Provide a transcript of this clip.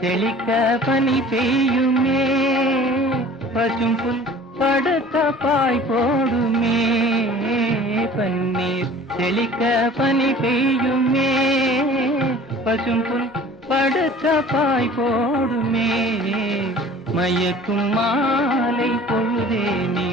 தெளிக்க பனி பெய்யுமே, பசும்புல் படுத்த பாய் போடுமே. பன்னீர் தெளிக்க பனி பெய்யுமே, பசும்புல் படுத்த பாய் போடுமே. மயக்கும் மாலை பொழுதே நீ